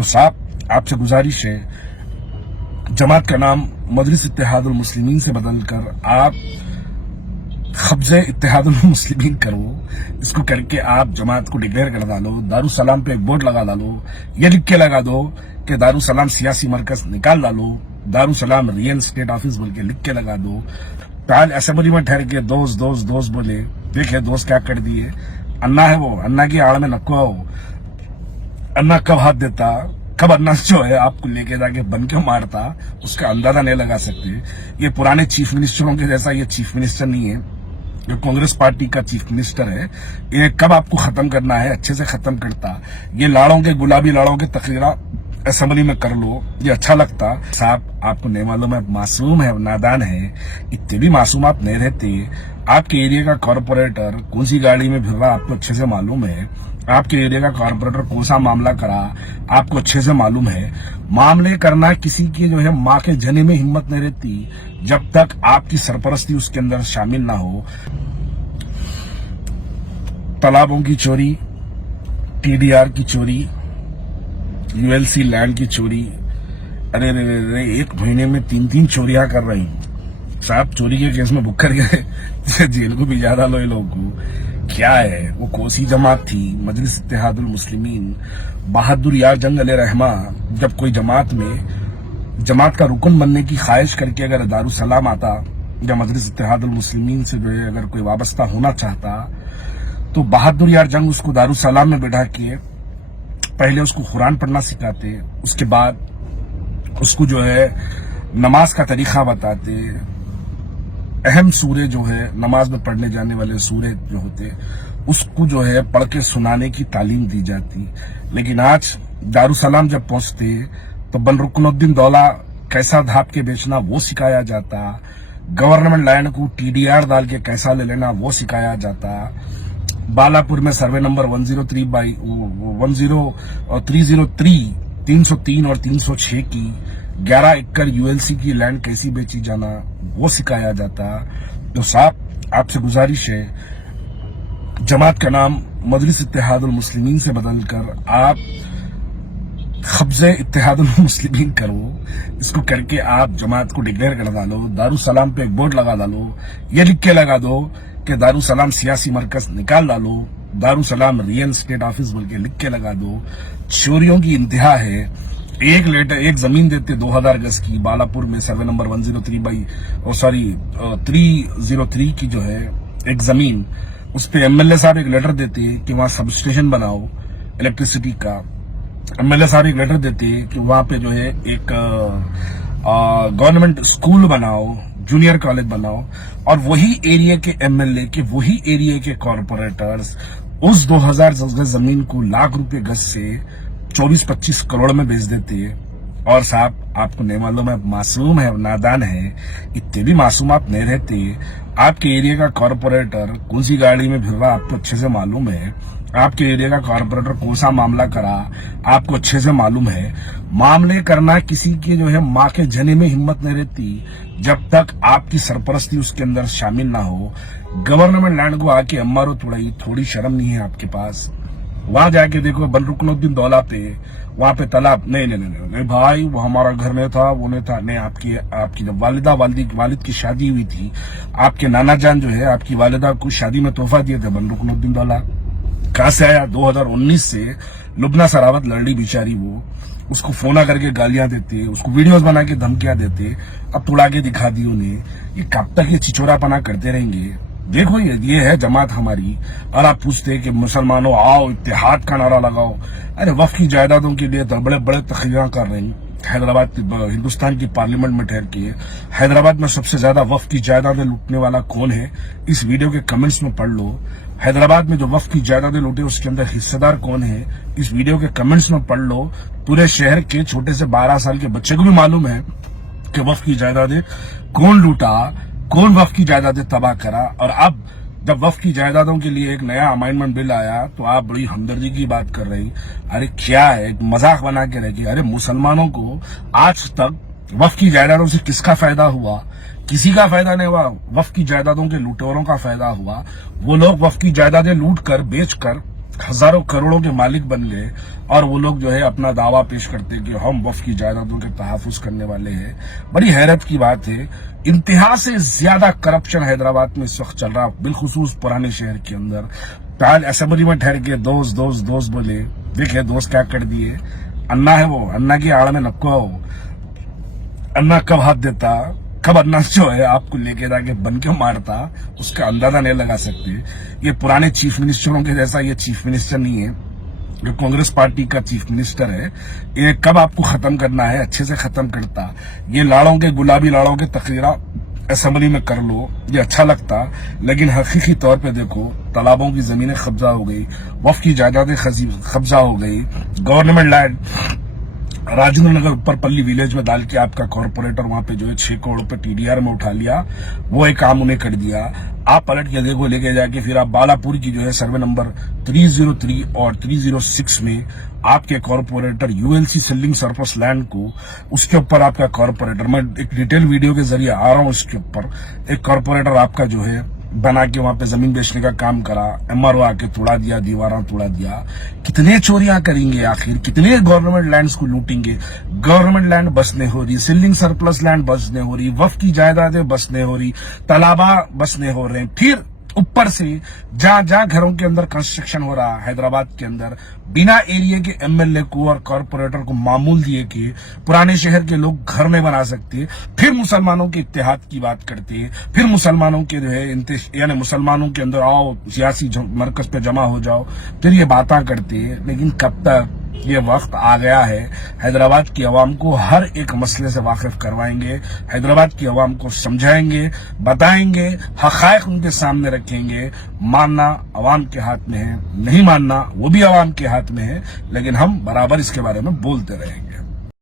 तो साहब आपसे गुजारिश है, जमात का नाम मजलिस इत्तेहादुल मुस्लिमीन से बदलकर आप खब्जे इत्तेहादुल मुस्लिमीन करो। इसको करके आप जमात को डिक्लेयर कर डालो, दारुसलाम पे एक बोर्ड लगा डालो, ये लिख के लगा दो कि दारुसलाम सियासी मरकज निकाल डालो, दारुसलाम रियल स्टेट ऑफिस बोल के लिख के लगा दो। आज असेंबली में ठहर के दोस्त दोस्त दोस्त बोले, देखे दोस्त क्या कर दिए। अन्ना है वो, अन्ना की आड़ में नक्को हो। अन्ना कब हाथ देता, कब अन्ना जो है आपको लेके जाके बन के मारता, उसका अंदाजा नहीं लगा सकते। ये पुराने चीफ मिनिस्टरों के जैसा ये चीफ मिनिस्टर नहीं है, जो कांग्रेस पार्टी का चीफ मिनिस्टर है। ये कब आपको खत्म करना है अच्छे से खत्म करता। ये लाड़ों के गुलाबी लाड़ों के तकरीरा असेंबली में कर लो, ये अच्छा लगता। साहब आपको नहीं मालूम है, मासूम है, नादान है, इतने भी मासूम आप नहीं रहते। आपके एरिया का कॉर्पोरेटर कौन सी गाड़ी में फिर रहा आपको अच्छे से मालूम है। आपके एरिया का कॉर्पोरेटर कौन सा मामला करा आपको अच्छे से मालूम है। मामले करना किसी की जो है माँ के जने में हिम्मत नहीं रहती जब तक आपकी सरपरस्ती उसके अंदर शामिल ना हो। तालाबों की चोरी, टीडीआर की चोरी, यूएलसी लैंड की चोरी, अरे रे रे रे, एक महीने में 3-3 चोरियां कर रही हूं। साहब चोरी के केस में बुक कर गए जेल को भी ज्यादा लो लोगों को। क्या है वो कोसी जमात थी, मजलिस इत्तेहादुल मुस्लिमीन, बहादुर यार जंग अले रहमा। जब कोई जमात का रुकन बनने की ख्वाहिश करके अगर दारुसलाम आता या मजलिस इत्तेहादुल मुस्लिमीन से जो है अगर कोई वाबस्ता होना चाहता, तो बहादुर यार जंग उसको दारुसलाम में बैठा के पहले उसको कुरान पढ़ना सिखाते, उसके बाद उसको जो है नमाज का तरीका बताते। अहम सूरे जो है नमाज में पढ़ने जाने वाले सूरे जो होते, उसको जो है पढ़ के सुनाने की तालीम दी जाती। लेकिन आज दारुसलाम जब पहुंचते तो बन रुकनुद्दीन दौला कैसा धाप के बेचना वो सिखाया जाता, गवर्नमेंट लैंड को टीडीआर डाल के कैसा ले लेना वो सिखाया जाता। बालापुर में सर्वे नंबर 303 और 306 की 11 एकड़ यूएलसी की लैंड कैसी बेची जाना वो सिखाया जाता। तो साहब आपसे गुजारिश है, जमात का नाम मजलिस इत्तेहादुल मुस्लिमीन से बदलकर आप खब्जे इत्तेहादुल मुस्लिमीन करो। इसको करके आप जमात को डिक्लेयर कर डालो, दारुसलाम पे एक बोर्ड लगा डालो, ये लिख के लगा दो कि दारुसलाम सियासी मरकज निकाल डालो, दारुसलाम रियल स्टेट ऑफिस बोल के लिख के लगा दो। चोरियों की इंतहा है। एक जमीन देते 2000 गज की बालापुर में सर्वे नंबर 303 की जो है एक जमीन, उस पे एमएलए साहब एक लेटर देते कि वहां सब स्टेशन बनाओ इलेक्ट्रिसिटी का। एमएलए साहब एक लेटर देते कि वहां पे जो है एक गवर्नमेंट स्कूल बनाओ, जूनियर कॉलेज बनाओ। और वही एरिया के एमएलए के, वही एरिया के कॉर्पोरेटर्स उस 2000 गज जमीन को लाख रुपए गज से 24-25 करोड़ में बेच देते। और साहब आपको नहीं मालूम है, मासूम है, नादान है, इतने भी मासूम आप नहीं रहते। आपके एरिया का कॉर्पोरेटर कौन सी गाड़ी में फिर रहा आपको अच्छे से मालूम है। आपके एरिया का कॉर्पोरेटर कौन सा मामला करा आपको अच्छे से मालूम है। मामले करना किसी के जो है माँ के जने में हिम्मत नहीं रहती जब तक आपकी सरपरस्ती उसके अंदर शामिल ना हो। गवर्नमेंट लैंड को आके अम्मारो तोड़ाई, थोड़ी शर्म नहीं है आपके पास। वहां जाके देखो बन रुकनुद्दीन दौला पे, वहां पे तालाब नहीं भाई, वो हमारा घर नहीं था, वो नहीं था। नहीं, आपकी जब वालिद की शादी हुई थी, आपके नाना जान जो है आपकी वालिदा को शादी में तोहफा दिए थे बन रुकनुद्दीन दौला। कहां से आया? 2019 से लुबना सरावत लड़ी बेचारी, वो उसको फोना करके गालियां देते, उसको वीडियोस बना के धमकियां देते। अब तुड़ा के दिखा दी उन्हें। ये कब तक ये छिचोरापना करते रहेंगे? देखो ये है जमात हमारी। और आप पूछते हैं कि मुसलमानों आओ इत्तेहाद का नारा लगाओ। अरे वक्फ की जायदादों के लिए तो बड़े बड़े तकरीर कर रहे हैं। हैदराबाद हिंदुस्तान की पार्लियामेंट में ठहर के हैदराबाद में सबसे ज्यादा वक्फ की जायदादें लूटने वाला कौन है, इस वीडियो के कमेंट्स में पढ़ लो। हैदराबाद में जो वक्फ की जायदादें लूटे उसके अंदर हिस्सेदार कौन है, इस वीडियो के कमेंट्स में पढ़ लो। पूरे शहर के छोटे से 12 साल के बच्चे को भी मालूम है कि वक्फ की जायदादें कौन लूटा, कौन वक्फ की जायदादें तबाह करा। और अब जब वक्फ की जायदादों के लिए एक नया अमेंडमेंट बिल आया तो आप बड़ी हमदर्दी की बात कर रही। अरे क्या है, मजाक बना के रखी। अरे मुसलमानों को आज तक वक्फ की जायदादों से किसका फायदा हुआ? किसी का फायदा नहीं हुआ। वक्फ की जायदादों के लुटेरों का फायदा हुआ। वो लोग वक्फ की जायदादें लूट कर, बेच कर हजारों करोड़ों के मालिक बन गए और वो लोग जो है अपना दावा पेश करते हैं कि हम वक्फ की जायदादों के तहफ़्फ़ुज़ करने वाले हैं। बड़ी हैरत की बात है, इंतहा से ज्यादा करप्शन हैदराबाद में इस वक्त चल रहा, बिलखुसूस पुराने शहर के अंदर। आज असेंबली में ठहर के दोस्त दोस्त दोस्त बोले, देखे दोस्त क्या कर दिए, अन्ना है वो, अन्ना की आड़ में नपको हो, अन्ना कब हाथ देता, कब अन्ना जो है आपको लेके जाके बन के मारता, उसका अंदाजा नहीं लगा सकते। ये पुराने चीफ मिनिस्टरों के जैसा ये चीफ मिनिस्टर नहीं है, जो कांग्रेस पार्टी का चीफ मिनिस्टर है। ये कब आपको खत्म करना है अच्छे से खत्म करता। ये लाड़ों के, गुलाबी लाड़ों के तकरीरा असेंबली में कर लो, ये अच्छा लगता, लेकिन हकीकी तौर पे देखो, तालाबों की जमीनें कब्जा हो गई, वक्फ की जायदादें कब्जा हो गई, गवर्नमेंट लैंड राजेंद्र नगर ऊपर पल्ली विलेज में डाल के आपका कॉर्पोरेटर वहां पे जो है 6 करोड़ रुपए टीडीआर में उठा लिया, वो एक काम उन्हें कर दिया। आप पलट के देखो, लेके जाके फिर आप बालापुर की जो है सर्वे नंबर 303 और 306 में आपके corporator ULC selling surplus land को, उसके ऊपर आपका कॉर्पोरेटर, मैं एक डिटेल वीडियो के जरिए आ रहा हूं, उसके ऊपर एक कॉर्पोरेटर आपका जो है बना के वहां पे जमीन बेचने का काम करा, एमआरओ आके तोड़ा दिया, दीवारा तोड़ा दिया। कितने चोरियां करेंगे आखिर, कितने गवर्नमेंट लैंड्स को लूटेंगे। गवर्नमेंट लैंड बस नहीं हो रही, सिलिंग सरप्लस लैंड बस नहीं हो रही, वक्फ की जायदादें बस नहीं हो रही, तालाबा बस नहीं हो रहे, फिर ऊपर से जहां जहां घरों के अंदर कंस्ट्रक्शन हो रहा हैदराबाद के अंदर, बिना एरिया के एमएलए को और कॉर्पोरेटर को मामूल दिए कि पुराने शहर के लोग घर नहीं बना सकते, फिर मुसलमानों के इत्तेहाद की बात करते, फिर मुसलमानों के जो है यानी मुसलमानों के अंदर आओ, सियासी मरकज पे जमा हो जाओ, फिर ये बातें करते। लेकिन कब तक? ये वक्त आ गया है, हैदराबाद की आवाम को हर एक मसले से वाकिफ करवाएंगे, हैदराबाद की आवाम को समझाएंगे, बताएंगे, हक़ाइक़ उनके सामने रखेंगे। मानना आवाम के हाथ में है, नहीं मानना वो भी आवाम के हाथ में है, लेकिन हम बराबर इसके बारे में बोलते रहेंगे।